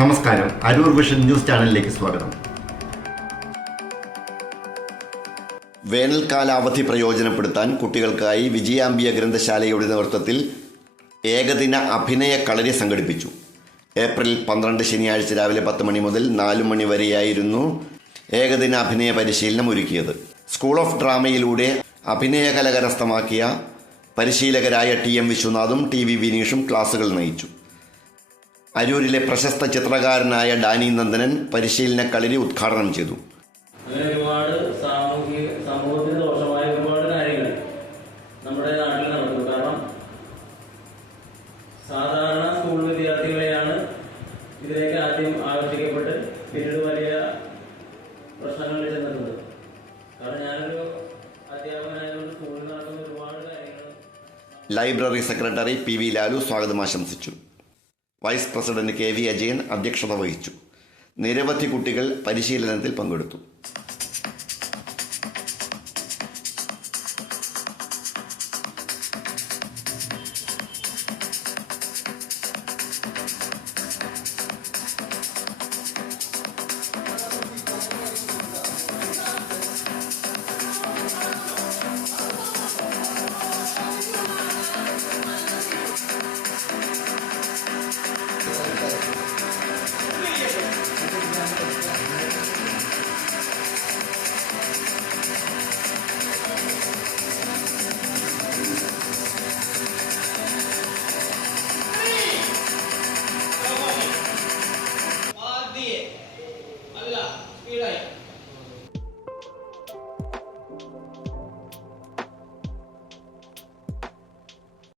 നമസ്കാരം, Aroor vision news ചാനലിലേക്ക് സ്വാഗതം. വേനൽക്കാല അവധി പ്രയോജനപ്പെടുത്താൻ കുട്ടികൾക്കായി വിജയാംബിയ ഗ്രന്ഥശാലയുടെ നേതൃത്വത്തിൽ ഏകദിന അഭിനയ കളരി സംഘടിപ്പിച്ചു. ഏപ്രിൽ 12 ശനിയാഴ്ച രാവിലെ 10 മണി മുതൽ 4 മണി വരെയായിരുന്നു ഏകദിന അഭിനയ പരിശീലനം ഒരുക്കിയത്. സ്കൂൾ ഓഫ് ഡ്രാമയിലൂടെ അഭിനയകല കരസ്ഥമാക്കിയ പരിശീലകരായ TM വിശ്വനാഥും TV വിനീഷും ക്ലാസുകൾ നയിച്ചു. അരൂരിലെ പ്രശസ്ത ചിത്രകാരനായ ഡാനി നന്ദനൻ പരിശീലന കളരി ഉദ്ഘാടനം ചെയ്തു. അങ്ങനെ ഒരുപാട് സമൂഹത്തിന് ദോഷമായ ഒരുപാട് കാര്യങ്ങൾ നമ്മുടെ നാട്ടിൽ നടക്കുന്നു. കാരണം സാധാരണ സ്കൂൾ വിദ്യാർത്ഥികളെയാണ് ഇതിലേക്ക് ആദ്യം ആകർഷിക്കപ്പെട്ട് പിന്നീട് വലിയ പ്രശ്നങ്ങളിൽ ചെന്നെത്തുന്നത്. കാരണം ഞാനൊരു അധ്യാപകനായതുകൊണ്ട് സ്കൂളിൽ നടക്കുന്ന ഒരുപാട് കാര്യങ്ങൾ. ലൈബ്രറി സെക്രട്ടറി PV ലാലു സ്വാഗതം ആശംസിച്ചു. വൈസ് പ്രസിഡന്റ് KV അജയൻ അധ്യക്ഷത വഹിച്ചു. നിരവധി കുട്ടികൾ പരിശീലനത്തിൽ പങ്കെടുത്തു.